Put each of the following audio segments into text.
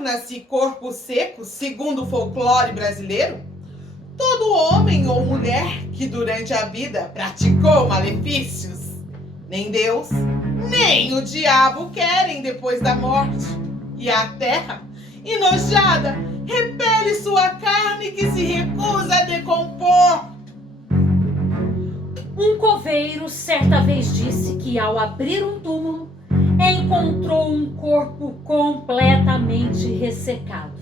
torna-se corpo seco, segundo o folclore brasileiro? Todo homem ou mulher que durante a vida praticou malefícios, nem Deus, nem o diabo querem depois da morte. E a terra, enojada, repele sua carne que se recusa a decompor. Um coveiro certa vez disse que ao abrir um túmulo, encontrou um corpo completamente ressecado.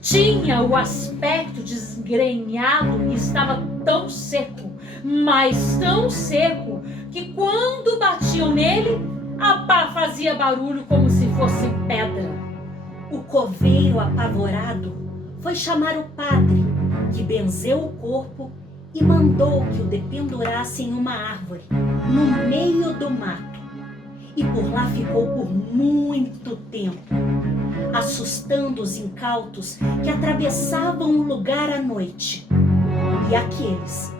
Tinha o aspecto desgrenhado e estava tão seco, mas tão seco, que quando batiam nele, a pá fazia barulho como se fosse pedra. O coveiro, apavorado, foi chamar o padre, que benzeu o corpo e mandou que o dependurasse em uma árvore, no meio do mato. E por lá ficou por muito tempo, assustando os incautos que atravessavam o lugar à noite. E aqueles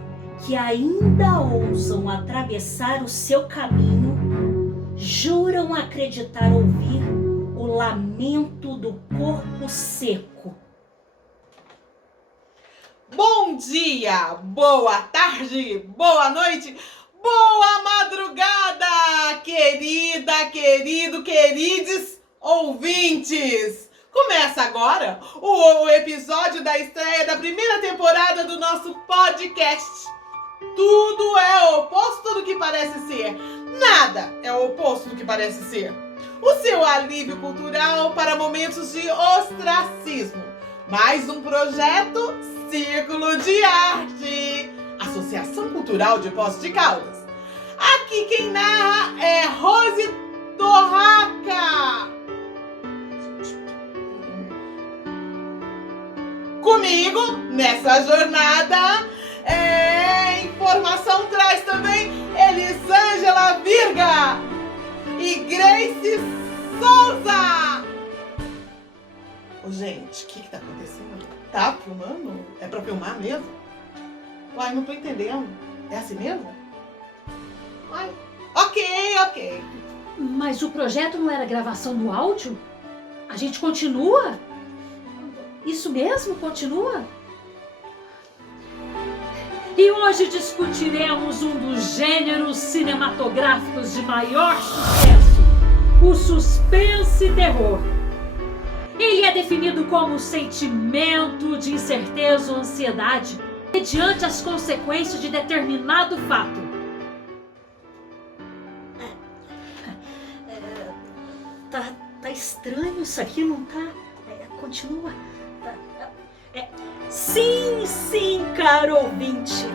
que ainda ousam atravessar o seu caminho, juram acreditar ouvir o lamento do corpo seco. Bom dia, boa tarde, boa noite, boa madrugada, queridos ouvintes! Começa agora o episódio da estreia da primeira temporada do nosso podcast. Tudo é o oposto do que parece ser. Nada é o oposto do que parece ser. O seu alívio cultural para momentos de ostracismo. Mais um projeto Círculo de Arte, Associação Cultural de Poços de Caldas. Aqui quem narra é Rose Torraca. Comigo, nessa jornada, informação traz também Elisângela Virga e Grace Souza. Ô, gente, o que tá acontecendo? Tá filmando? É pra filmar mesmo? Uai, não tô entendendo. É assim mesmo? Uai, ok. Mas o projeto não era gravação do áudio? A gente continua? Isso mesmo? Continua? E hoje discutiremos um dos gêneros cinematográficos de maior sucesso, o suspense e terror. Ele é definido como sentimento de incerteza ou ansiedade mediante as consequências de determinado fato. Tá estranho isso aqui, não tá? Continua. Sim, caro ouvinte.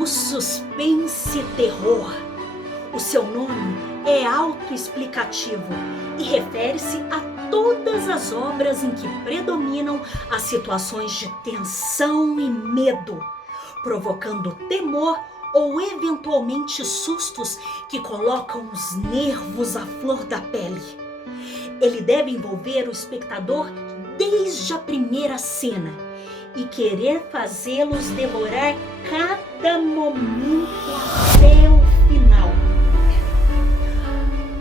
O suspense terror. O seu nome é autoexplicativo e refere-se a todas as obras em que predominam as situações de tensão e medo, provocando temor ou eventualmente sustos que colocam os nervos à flor da pele. Ele deve envolver o espectador desde a primeira cena e querer fazê-los devorar cada momento até o final.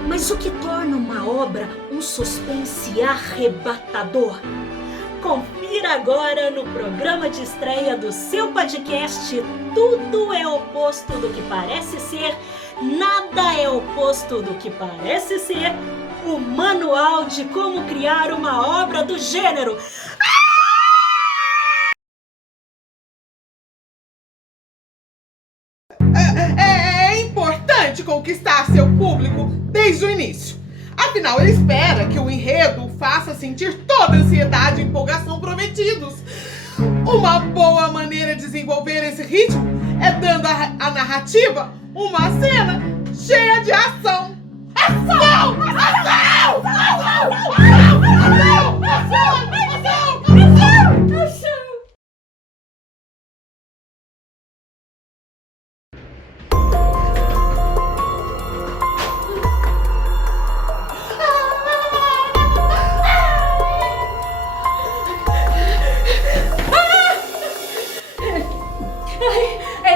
Mas o que torna uma obra um suspense arrebatador? Confira agora no programa de estreia do seu podcast Tudo é oposto do que parece ser, nada é oposto do que parece ser, o manual de como criar uma obra do gênero. É importante conquistar seu público desde o início. Afinal, ele espera que o enredo faça sentir toda a ansiedade e empolgação prometidos. Uma boa maneira de desenvolver esse ritmo é dando à narrativa uma cena cheia de ação. Ação! Ação!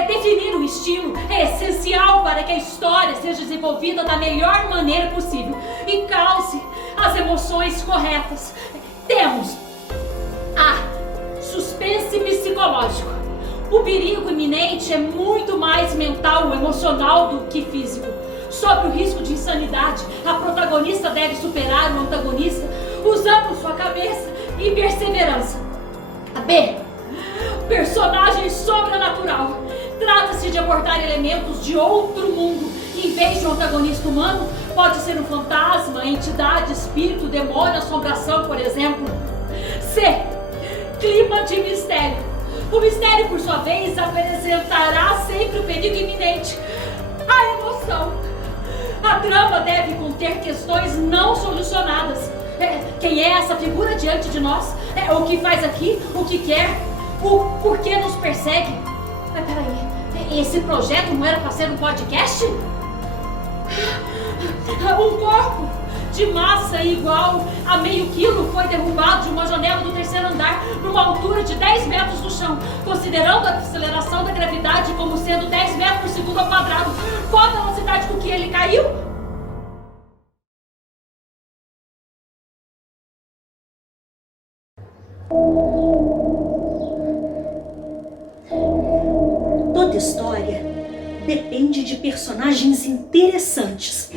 Definir o estilo é essencial para que a história seja desenvolvida da melhor maneira possível e cause as emoções corretas. psicológico. O perigo iminente é muito mais mental, emocional do que físico. Sobre o risco de insanidade, a protagonista deve superar o antagonista usando sua cabeça e perseverança. B. Personagem sobrenatural. Trata-se de abordar elementos de outro mundo. Em vez de um antagonista humano, pode ser um fantasma, entidade, espírito, demônio, assombração, por exemplo. C. Clima de mistério. O mistério, por sua vez, apresentará sempre o perigo iminente. A emoção. A trama deve conter questões não solucionadas. Quem é essa figura diante de nós? O que faz aqui? O que quer? O porquê nos persegue? Mas peraí, esse projeto não era para ser um podcast? Um corpo de massa igual a meio quilo foi derrubado de uma janela do terceiro andar numa altura de 10 metros do chão, considerando a aceleração da gravidade como sendo 10 metros por segundo ao quadrado. Qual a velocidade com que ele caiu? Toda história depende de personagens interessantes.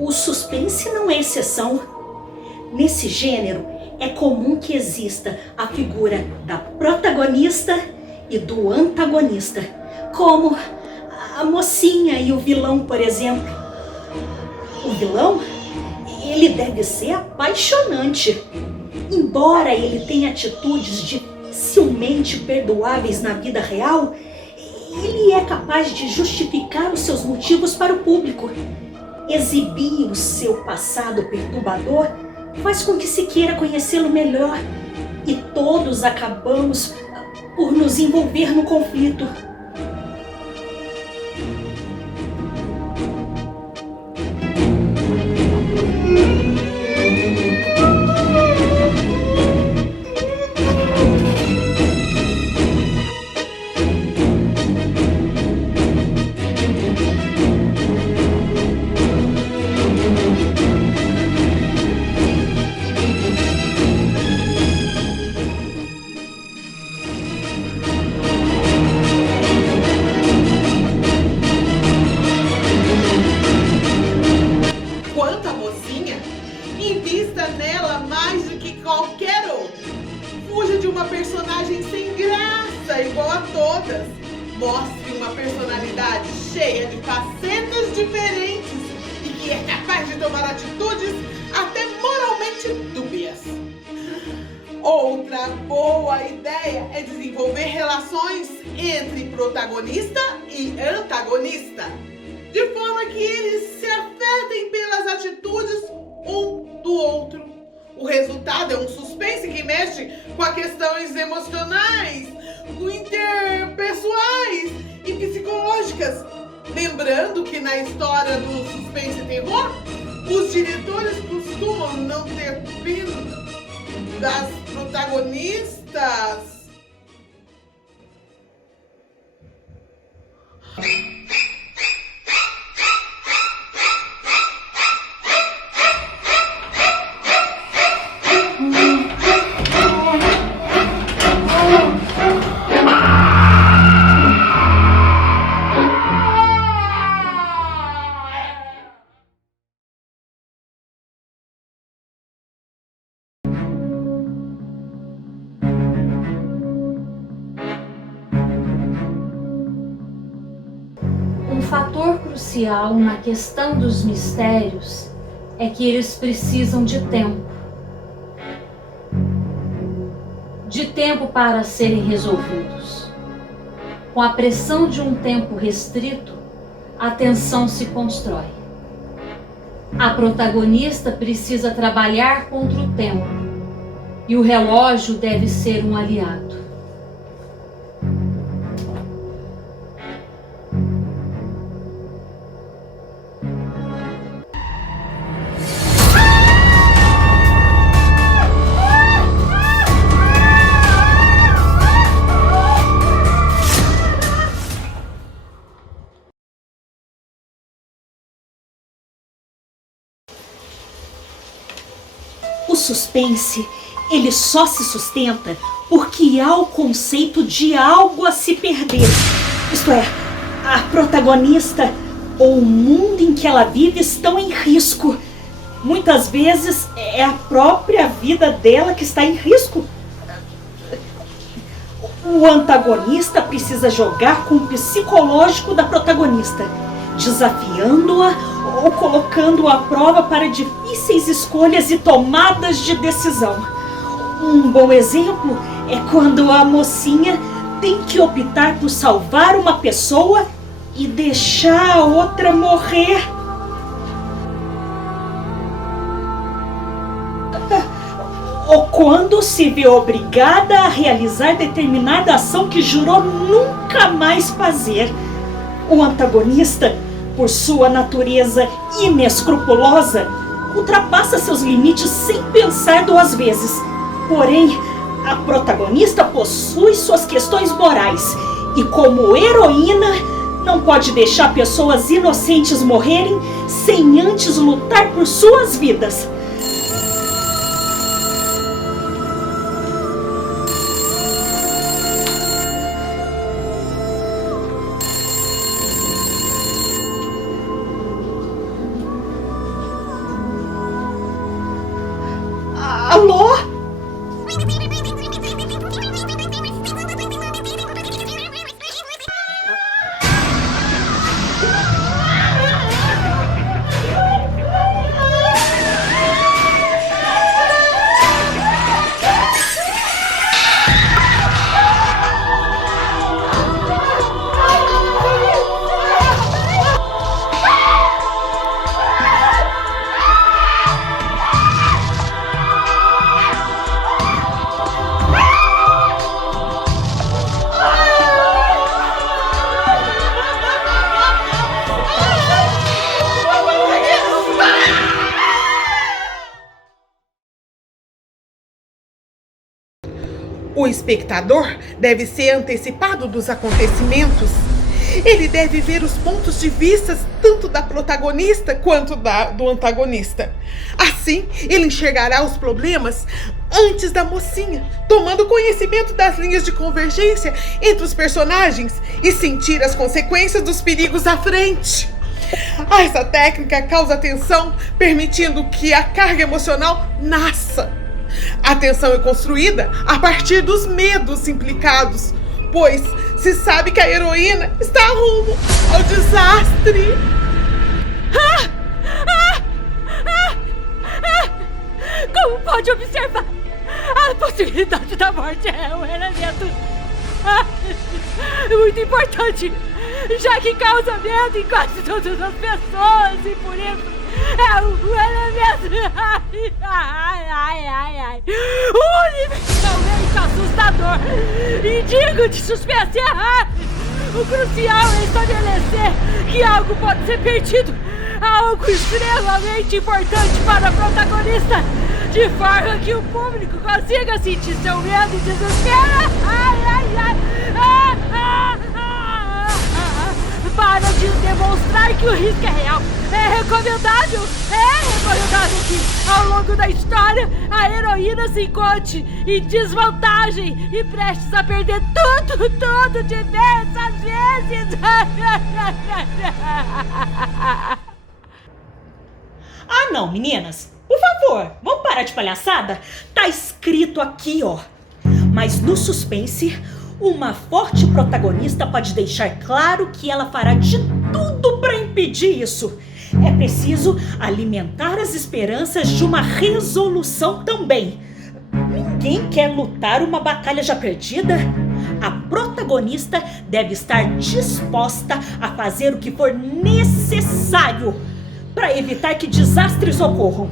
O suspense não é exceção. Nesse gênero, é comum que exista a figura da protagonista e do antagonista, como a mocinha e o vilão, por exemplo. O vilão, ele deve ser apaixonante. Embora ele tenha atitudes dificilmente perdoáveis na vida real, ele é capaz de justificar os seus motivos para o público. Exibir o seu passado perturbador faz com que se queira conhecê-lo melhor, e todos acabamos por nos envolver no conflito. Quanto à mocinha, invista nela mais do que qualquer outra. Fuja de uma personagem sem graça igual a todas. Mostre uma personalidade cheia de facetas diferentes e que é capaz de tomar atitudes até moralmente dúbias. Outra boa ideia é desenvolver relações entre protagonista e antagonista, de forma que eles se afetem pelas atitudes um do outro. O resultado é um suspense que mexe com as questões emocionais, interpessoais e psicológicas. Lembrando que na história do suspense e terror, os diretores costumam não ter pena das protagonistas. Um fator crucial na questão dos mistérios é que eles precisam de tempo. De tempo para serem resolvidos. Com a pressão de um tempo restrito, a tensão se constrói. A protagonista precisa trabalhar contra o tempo e o relógio deve ser um aliado. O suspense Ele só se sustenta porque há o conceito de algo a se perder. Isto é, a protagonista ou o mundo em que ela vive estão em risco. Muitas vezes é a própria vida dela que está em risco. O antagonista precisa jogar com o psicológico da protagonista, desafiando-a ou colocando-a à prova para difíceis escolhas e tomadas de decisão. Um bom exemplo é quando a mocinha tem que optar por salvar uma pessoa e deixar a outra morrer. Ou quando se vê obrigada a realizar determinada ação que jurou nunca mais fazer. O antagonista, por sua natureza inescrupulosa, ultrapassa seus limites sem pensar duas vezes. Porém, a protagonista possui suas questões morais e, como heroína, não pode deixar pessoas inocentes morrerem sem antes lutar por suas vidas. Alô? O espectador deve ser antecipado dos acontecimentos. Ele deve ver os pontos de vista tanto da protagonista quanto do antagonista. Assim, ele enxergará os problemas antes da mocinha, tomando conhecimento das linhas de convergência entre os personagens e sentir as consequências dos perigos à frente. Essa técnica causa tensão, permitindo que a carga emocional nasça. A tensão é construída a partir dos medos implicados, pois se sabe que a heroína está rumo ao desastre. Como pode observar, a possibilidade da morte é um elemento muito importante, já que causa medo em quase todas as pessoas e por isso é um elemento universalmente assustador e digno de suspense. O crucial é estabelecer que algo pode ser perdido, algo extremamente importante para a protagonista, de forma que o público consiga sentir seu medo e desespero. Para de demonstrar que o risco é real. É recomendável que, ao longo da história, a heroína se encontre em desvantagem e prestes a perder tudo diversas vezes. Ah, não, meninas. Por favor, vamos parar de palhaçada? Tá escrito aqui, ó. Mas no suspense, uma forte protagonista pode deixar claro que ela fará de tudo para impedir isso. É preciso alimentar as esperanças de uma resolução também. Ninguém quer lutar uma batalha já perdida. A protagonista deve estar disposta a fazer o que for necessário para evitar que desastres ocorram.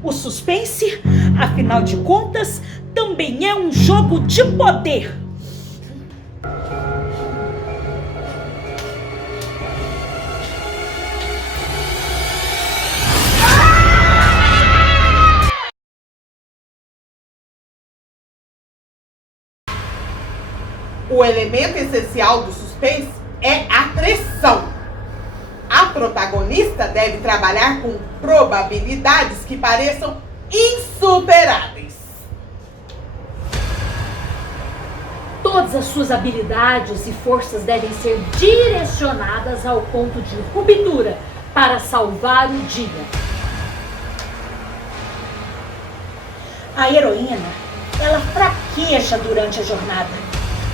O suspense, afinal de contas, também é um jogo de poder. O elemento essencial do suspense é a pressão. A protagonista deve trabalhar com probabilidades que pareçam insuperáveis. Todas as suas habilidades e forças devem ser direcionadas ao ponto de ruptura para salvar o dia. A heroína, ela fraqueja durante a jornada,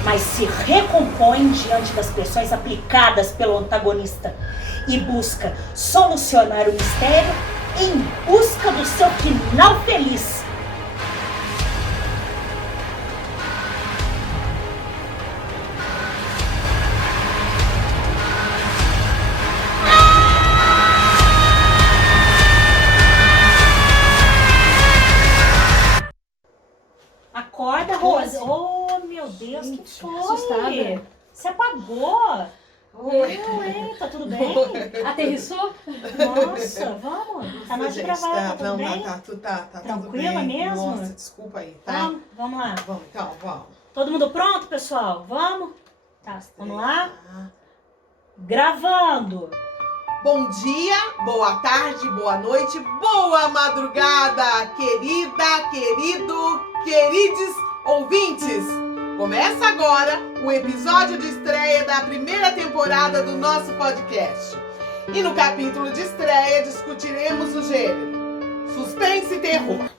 mas se recompõe diante das pressões aplicadas pelo antagonista e busca solucionar o mistério em busca do seu final feliz. Acorda, Rose. Oh, meu Deus, que foi? Assustada. Você apagou? Oi, tá tudo bem? Aterrissou? Nossa, vamos. Tá na hora de gravar, tá tudo bem? Tá tudo Tranquila bem. mesmo? Nossa, desculpa aí, tá? Vamos lá. Vamos, então, vamos. Todo mundo pronto, pessoal? Vamos? Tá, vamos lá? Tá. Gravando. Bom dia, boa tarde, boa noite, boa madrugada, querida, querido, queridos ouvintes. Começa agora o episódio de estreia da primeira temporada do nosso podcast. E no capítulo de estreia discutiremos o gênero suspense e terror.